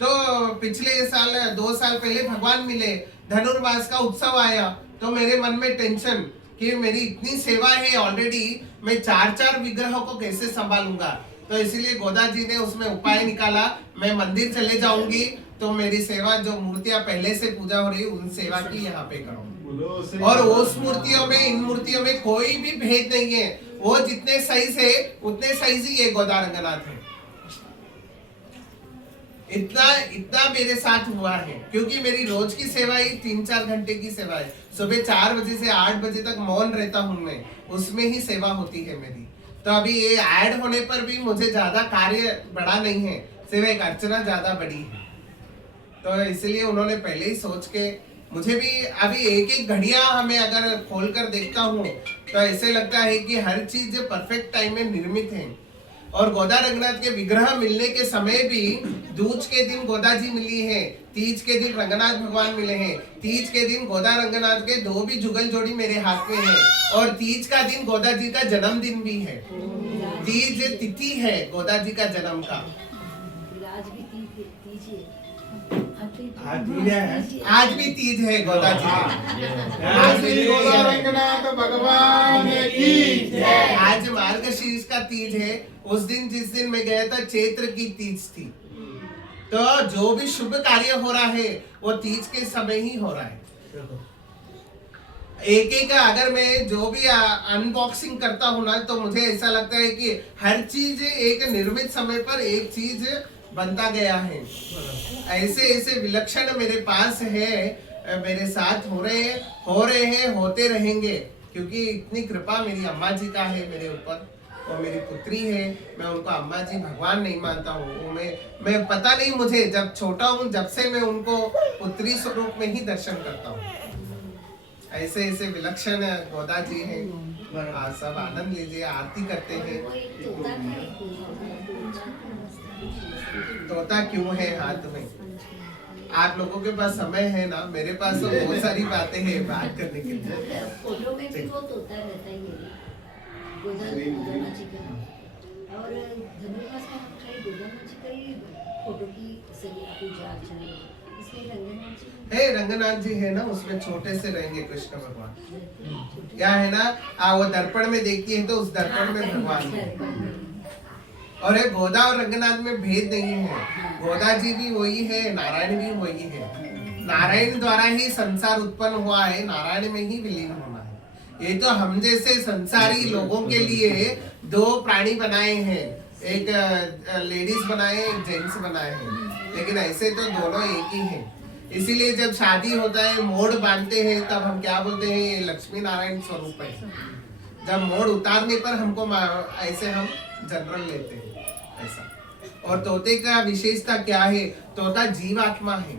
तो पिछले साल 2 साल पहले भगवान मिले, धनुर्मास का उत्सव आया, तो मेरे मन में टेंशन कि मेरी इतनी सेवा है ऑलरेडी, मैं 4 विग्रहों को कैसे संभालूंगा। तो इसीलिए गोदा जी ने उसमें उपाय निकाला, मैं मंदिर चले जाऊंगी तो मेरी सेवा जो मूर्तियां पहले से पूजा हो रही है उन सेवा की यहाँ पे करूंगी। और उस मूर्तियों में, इन मूर्तियों में कोई भी भेद नहीं है। वो जितने साइज है उतने साइज ही ये गोदा रंगनाथ है। इतना मेरे साथ हुआ है, क्योंकि मेरी रोज की सेवा ही 3-4 घंटे की सेवा है। सुबह 4 बजे से 8 बजे तक मौन रहता हूँ मैं, उसमें ही सेवा होती है मेरी। तो अभी ये ऐड होने पर भी मुझे ज्यादा कार्य बड़ा नहीं है, सिर्फ एक अर्चना ज्यादा बड़ी है। तो इसलिए उन्होंने पहले ही सोच के, मुझे भी अभी एक घड़िया हमें अगर खोल कर देखता हूँ तो ऐसे लगता है कि हर चीज परफेक्ट टाइम में निर्मित है। और गोदा रंगनाथ के विग्रह मिलने के समय भी दूज के दिन गोदा जी मिली है, तीज के दिन रंगनाथ भगवान मिले हैं। तीज के दिन गोदा रंगनाथ के 2 भी जुगल जोड़ी मेरे हाथ में है। और तीज का दिन गोदा जी का जन्मदिन भी है। तीज तिथि है गोदा जी का जन्म का। आज भी तीज है गोदा जी। आज भी गोदा रंगनाथ भगवान की जय। आज मार्गशीर्ष का तीज है। उस दिन जिस दिन मैं गया था चैत्र की तीज थी। तो जो भी शुभ कार्य हो रहा है वो तीज के समय ही हो रहा है। एक अगर मैं जो भी अनबॉक्सिंग करता हूँ ना, तो मुझे ऐसा लगता है कि हर चीज एक निर्मित समय पर एक चीज बनता गया है। ऐसे विलक्षण मेरे पास है, मेरे साथ हो रहे हैं, होते रहेंगे, क्योंकि इतनी कृपा मेरी अम्मा जी का है मेरे ऊपर। वो मेरी पुत्री है, मैं उनको अम्मा जी भगवान नहीं मानता हूँ। मैं पता नहीं, मुझे जब छोटा हूँ जब से मैं उनको पुत्री स्वरूप में ही दर्शन करता हूँ। ऐसे विलक्षण गोदा जी हैं। सब आनंद लीजिए, आरती करते हैं। तोता क्यों है हाथ में? आप लोगों के पास समय है ना, मेरे पास तो बहुत सारी बातें हैं बात करने के लिए। फोटो में भी वो तोता रहता ही है। गोदा जी का और धनुर्मास में हम खाली फोटो की सभी पूजा अर्चना इसमें रंगनाथ जी है रंगनाथ जी है ना, उसमें छोटे से रहेंगे कृष्ण भगवान। क्या है ना, वो दर्पण में देखती है तो उस दर्पण में भगवान है। और ये गोदा और रंगनाथ में भेद नहीं है, गोदा जी भी वही है, नारायण भी वही है। नारायण द्वारा ही संसार उत्पन्न हुआ है, नारायण में ही विलीन होना है। ये तो हम जैसे संसारी लोगों के लिए दो प्राणी बनाए हैं, एक लेडीज बनाए, एक जेंट्स बनाए हैं, लेकिन ऐसे तो दोनों एक ही हैं। इसीलिए जब शादी होता है, मोड़ बांधते हैं, तब हम क्या बोलते हैं, ये लक्ष्मी नारायण स्वरूप है। जब मोड़ उतारने पर हमको ऐसे हम जनरल लेते हैं ऐसा। और तोते का विशेषता क्या है, तोता जीवात्मा है।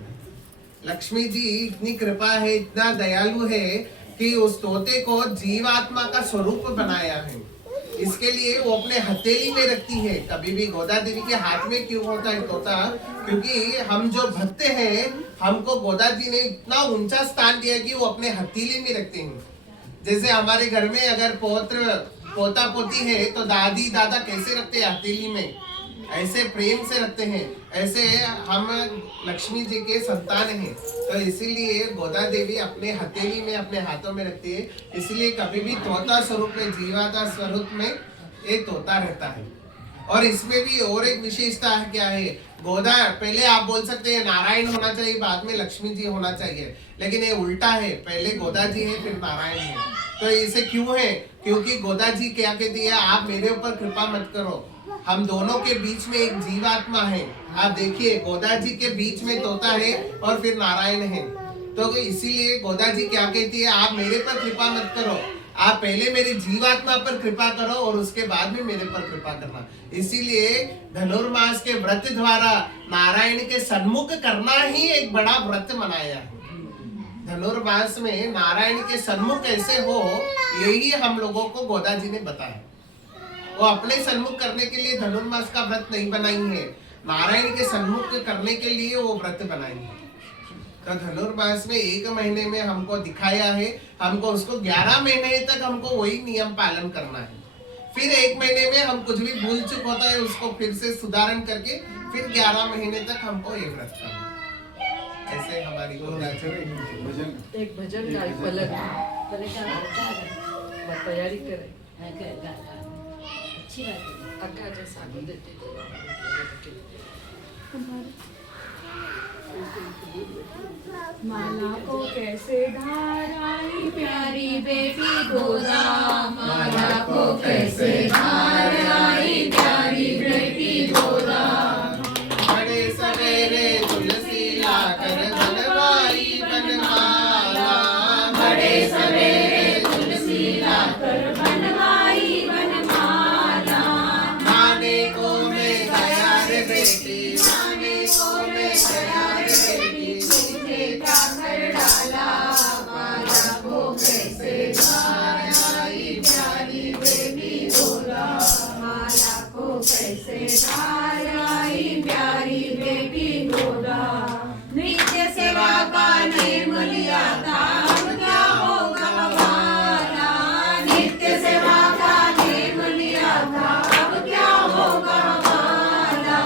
लक्ष्मी जी इतनी कृपा है, इतना दयालु है कि उस तोते को जीवात्मा का स्वरूप बनाया है। इसके लिए वो अपने हथेली में रखती है। कभी भी गोदा देवी के हाथ में क्यों होता है तोता, क्योंकि हम जो भक्त हैं, हमको गोदा जी ने इतना ऊंचा स्थान दिया कि वो अपने हथेली में रखते हैं। जैसे हमारे घर में अगर पोता पोती है तो दादी दादा कैसे रखते हैं, हथेली में, ऐसे प्रेम से रखते हैं। ऐसे हम लक्ष्मी जी के संतान हैं, तो इसीलिए गोदा देवी अपने हथेली में, अपने हाथों में रखती है। इसलिए कभी भी तोता स्वरूप में, जीवाता स्वरूप में ये तोता रहता है। और इसमें भी और एक विशेषता है, क्या है, गोदा पहले आप बोल सकते हैं नारायण होना चाहिए, बाद में लक्ष्मी जी होना चाहिए, लेकिन ये उल्टा है, पहले गोदा जी है फिर नारायण है। तो इसे क्यों है, क्योंकि गोदा जी क्या कहती है, आप मेरे ऊपर कृपा मत करो, हम दोनों के बीच में एक जीवात्मा है। आप देखिए गोदा जी के बीच में तोता है और फिर नारायण है। तो इसीलिए गोदा जी क्या कहती है, आप मेरे पर कृपा मत करो, आप पहले मेरी जीवात्मा पर कृपा करो और उसके बाद में मेरे पर कृपा करना। इसीलिए धनुर्मास के व्रत द्वारा नारायण के सन्मुख करना ही एक बड़ा व्रत मनाया है। धनुर्मास में नारायण के सन्मुख कैसे हो, यही हम लोगों को गोदा जी ने बताया। वो अपने सन्मुख करने के लिए धनुर्मास का व्रत नहीं बनाई है, नारायण के सन्मुख करने के लिए वो व्रत बनाई है। तो धनुर्मास में 1 महीने में हमको दिखाया है, हमको उसको 11 महीने तक हमको वही नियम पालन करना है। फिर 1 महीने में हम कुछ भी भूल चुक होता है उसको फिर से सुधारण करके फिर 11 महीने तक हमको ये व्रत करना है। ऐसे हमारी एक भजन का पलक तैयारी करें, अच्छी बात है। अक्का जैसा को देते माला को कैसे धाराई प्यारी बेटी गोदा, माला को कैसे धाराई प्यारी बेटी गोदा। बड़े सवेरे तुलसी लाकर बनवाई बनमाला, बड़े सवेरे तुलसी लाकर बनवाई बनमाला। खाने को मैं गया रे बेटी, खाने को मैं गया रे बेटी, तुझे क्या कर डाला, माला को कैसे धाराई प्यारी बेटी गोदा। माला को कैसे धाराई प्यारी बेटी गोदा। नित्य सेवा का नेम लिया था, अब क्या होगा हमारा। नित्य सेवा का नेम लिया था, अब क्या होगा हमारा।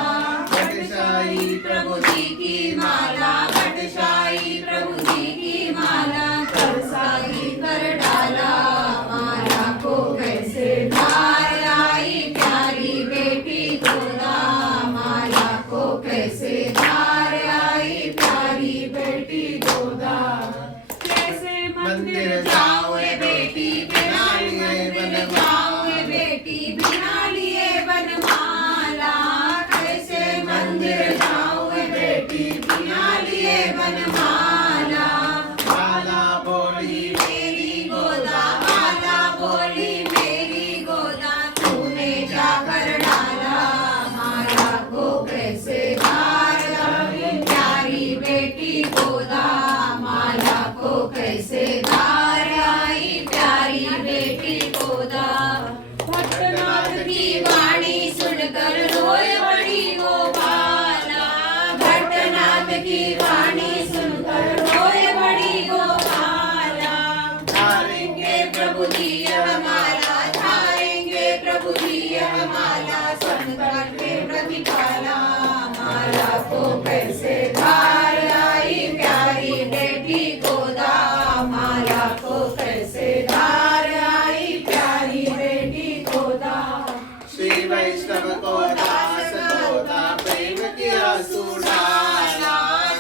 सबको दास गोदा प्रेम किया सुडाला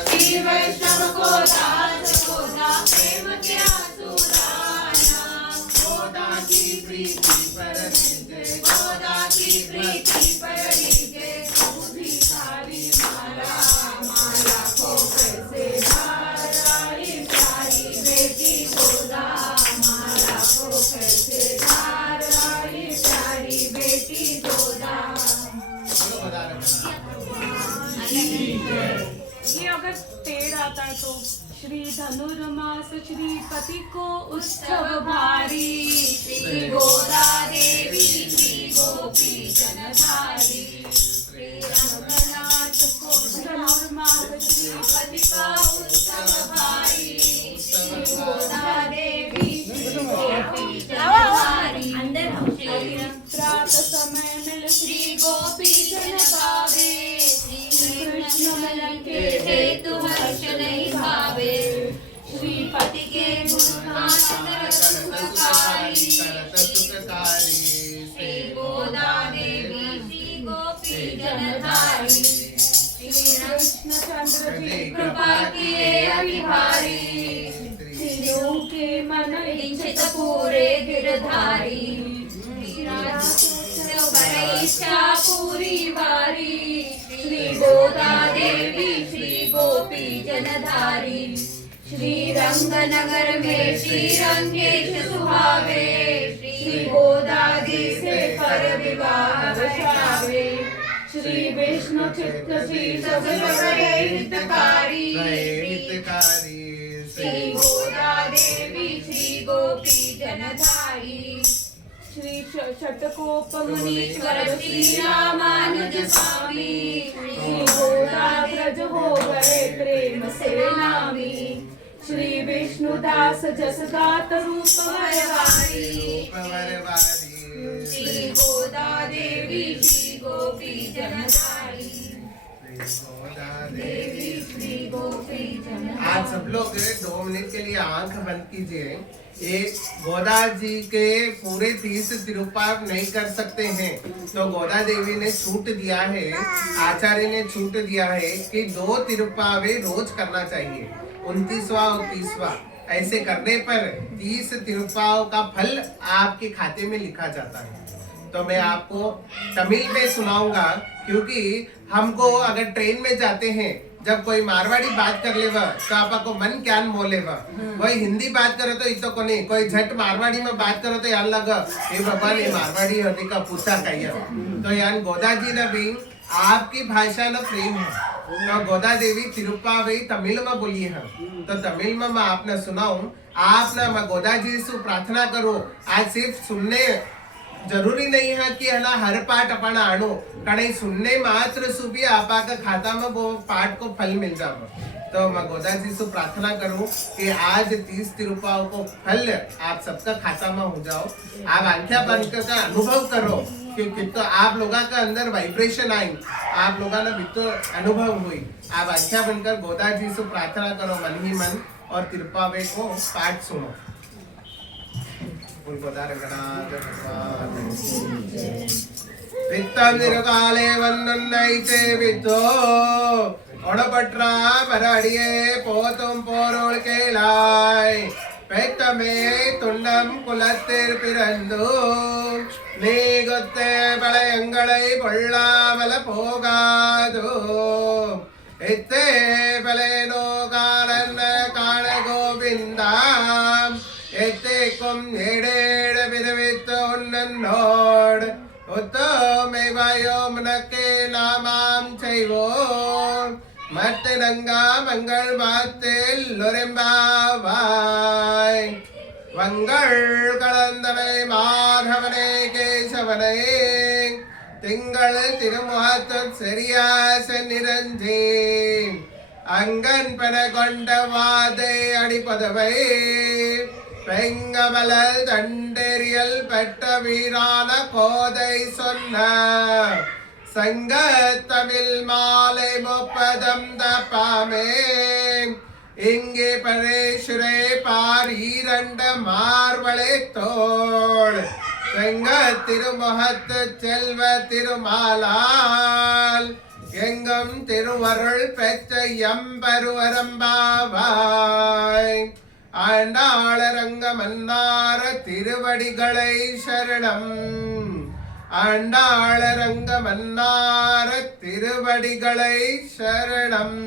श्री वैष्णव को दास गोदा प्रेम किया सुडाला गोदा की प्रीति पर नीचे गोदा की प्रीति पर लीजे भिखारी माला माला को कैसे धाराई प्यारी बेटी गोदा माला को कैसे धाराई प्यारी बेटी गोदा बोलो गोदा रंगनाथ। ये अगर पेड़ आता है तो श्री धनुर्मास श्रीपति को उत्सव भारी श्री गोदा देवी श्री गोपी जनधारी श्री रंगनाथ को धनुर्मास श्रीपति का उत्सव भारी श्री गोदा देवी श्री गोपी जनधारी प्रात समय मिल श्री गोपी जन गावे श्री कृष्ण मिलन के हेतु हर्ष नहीं भावे श्रीपति के गुणगान करत सुखकारी करत सुखकारी श्री गोदा देवी श्री गोपी जनधारी श्री कृष्णचंद्र जी कृपा किए अभिहारी स्त्रियों के मन इच्छित पूरे गिरधारी इच्छा पूरी वारी श्री गोदा देवी श्री गोपी जनधारी श्री रंगनगर में श्री रंगेश सुहावे श्री गोदा जी से कर विवाह बचावे श्री विष्णु चित्त जी सब बड़े हितकारी हितकारी श्री गोदा देवी श्री गोपी जनधारी श्री षटकोप मुनीश्वर श्री रामानुज स्वामी श्री गोदा ब्रज हो गए प्रेम से नामी श्री विष्णुदास जस गात रूप वरवारी वरवारी श्री गोदा देवी श्री गोपी जनधारी गोदा देवी श्री गोपी जनधारी आज सब लोग 2 मिनट के लिए आंख बंद कीजिए। ये गोदा जी के पूरे 30 तिरुप्पाव नहीं कर सकते हैं तो गोदा देवी ने छूट दिया है, आचार्य ने छूट दिया है कि 2 तिरुप्पावे रोज करना चाहिए, 29वां और 30वां। ऐसे करने पर 30 तिरुप्पाव का फल आपके खाते में लिखा जाता है। तो मैं आपको तमिल में सुनाऊंगा क्योंकि हमको अगर ट्रेन में जाते हैं जब कोई मारवाड़ी बात कर लेवा तो आपको मन ज्ञान मोलेवा, कोई हिंदी बात करे तो इतो को नहीं, कोई झट मारवाड़ी में बात करे तो यान लगा ये बाबा ने मारवाड़ी होती का पूछा कहिए। तो यान गोदा जी ने भी आपकी भाषा न प्रेम है तो गोदा देवी तिरुप्पावे तमिल में बोली है तो तमिल में मैं आपने सुनाऊं, आपने मैं गोदा जी से प्रार्थना करो। आज सिर्फ सुनने जरूरी नहीं है कि है ना हर पाठ अपन आणो, कहीं सुनने मात्र से भी आपा का खाता में वो पाठ को फल मिल जाए। तो मैं गोदा जी से प्रार्थना करूं कि आज 30 तिरुप्पाव को फल आप सबका खाता में हो जाओ। आप आंखें बंद करके अनुभव करो कि कितना आप लोगों का अंदर वाइब्रेशन आई, आप लोगों ने कितना अनुभव हुई। आप आंखें बंद कर गोदा जी से प्रार्थना करो मन ही मन और तिरुप्पावे को पाठ सुनो। गोदा रंगनाथ भगवान वित्तम निरकाले वन्नन्नैते वित्तो ओडपट्रा परडिये पोतुम पोरोल केलाय पेत्तमे तुंडम कुलत्तिर पिरंदु नीगुत्ते बलयंगलै कोल्लामल पोगादु इत्ते बलेनो कानन्न काण गोविंदा एतेकम नेडेड विदवित उन्नन्नोड उत्तमेवायो मनके नामां चैवो मत्तनंगा मंगल मात्तिल लोरेंबावाय मंगल कलंदने माधवने केशवने तिंगल तिरुमुहत सेरियास निरंजी अंगन पन कोंडवादे अडिपदवै பெங்கமல தண்டெரியல் பெற்ற வீரான கோதை சொன்ன சங்கத்தமிழ் மாலை 30 தப்பாமே இங்கே பரேஸ்வரே பார் 2 மார்வளை தோள் செங்க திருமுகத்து செல்வ திருமாலால் எங்கும் திருவருள் பெற்ற எம்பருவரம்பாவாய் ஆண்டாளரங்க மன்னார திருவடிகளை சரணம் ஆண்டாளரங்க மன்னார திருவடிகளை சரணம்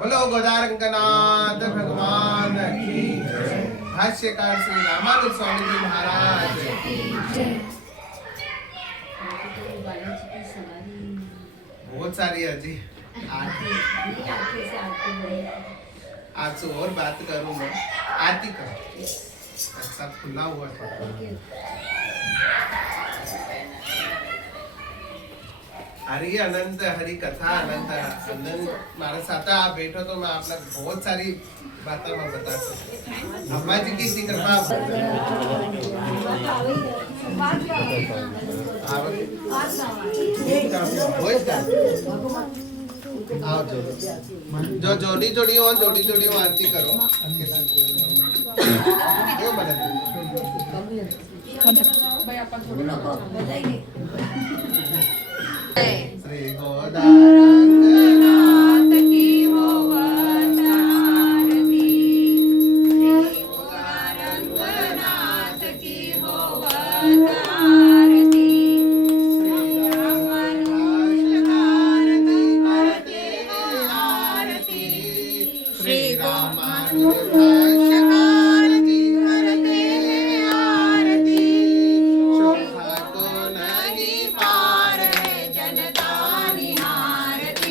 बोलो गोदारंगनाथ भगवान की जय। भाष्यकार श्री रामानुज स्वामी जी महाराज की जय। बालाजी की सवारी बहुत सारी है जी। आरती नहीं आरती से आरती बढ़े आज से और बात करूं मैं आरती करो सब खुला हुआ था हरि अनंत हरि कथा अनंत अनंत मारा साथ आप बैठो तो मैं आप लोग बहुत सारी बातें मैं बता सकता अम्मा जी की इतनी कृपा आओ जो जोड़ी जोड़ी हो आरती करो क्यों बना भाई आपण थोडं नको बजाएंगे श्री गोदारंगनाथ की होवतारती श्री गोदारंगनाथ की होवतारती श्री रामानुज करते आरती शोभा को नहीं पार है जनता निहारती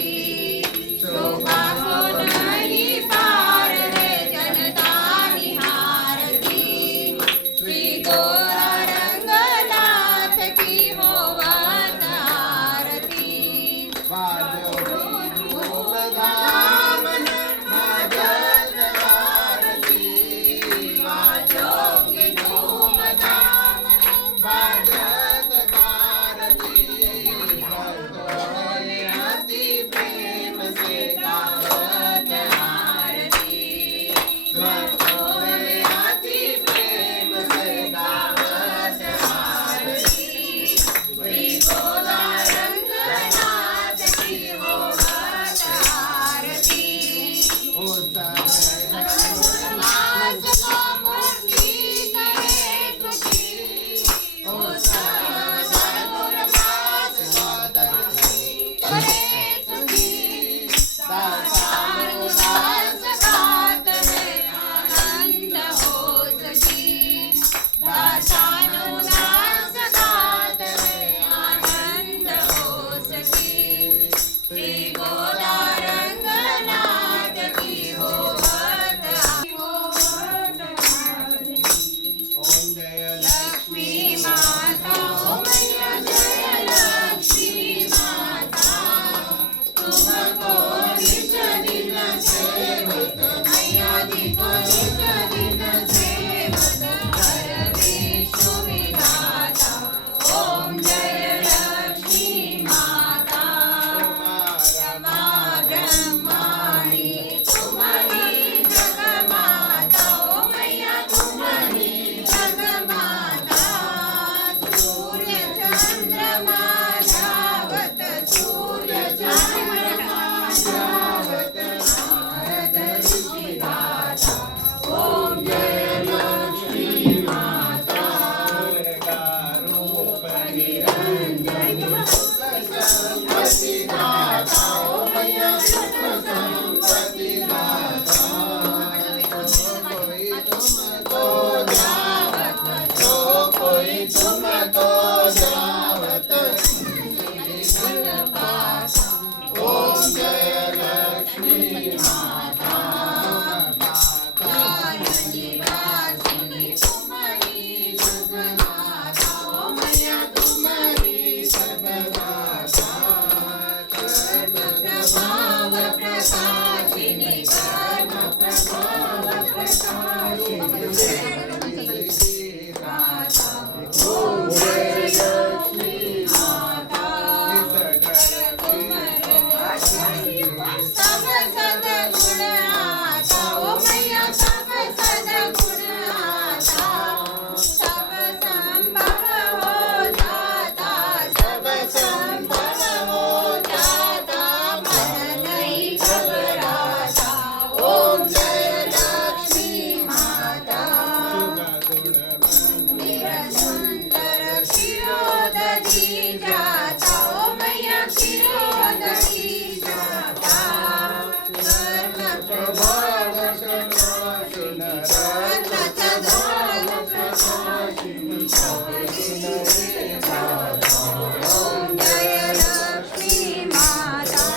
ओम जय लक्ष्मी माता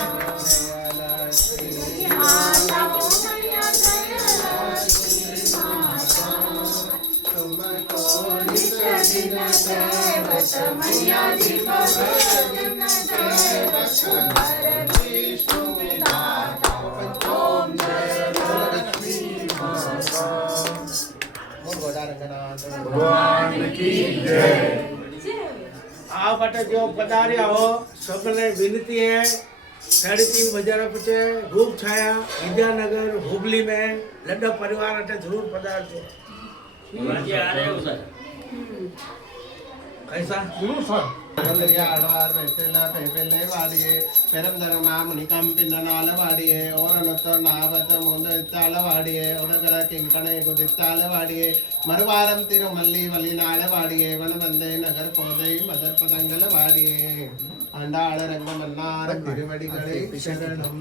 माता मैया जय लक्ष्मी माता तुमको दिन दैवत मैया जी दिन दैवत विष्णु विधाता ओम जय लक्ष्मी माता गोदा रंगनाथ ભગવાન કી જય આ માટે જો પધાર્યા હો સૌને વિનती है 3:30 बजे पचे रूप छाया विद्यानगर हुबली में लड्डा परिवार अटे जरूर पधारजो कैसा જरूर સર ആൾവാർ വെറ്റില പേപ്പലെ വാടിയെ പെരംതരമ മുനികം പിന്നനാല വാടിയെ ഓരനൊത്ത നാവത്ത മൂന്നിത്താല വാടിയെ ഒരകര കിങ്കണെ കുതിത്താല വാടിയെ മറുവാരം തിരുമല്ലി വലിനാള വാടിയെ വനബന്ധേ നഗർ കോതൈ മദർ പതങ്കല വാടിയെ ആണ്ടാള രംഗമന്നാര തിരുവടികളെ ശരണം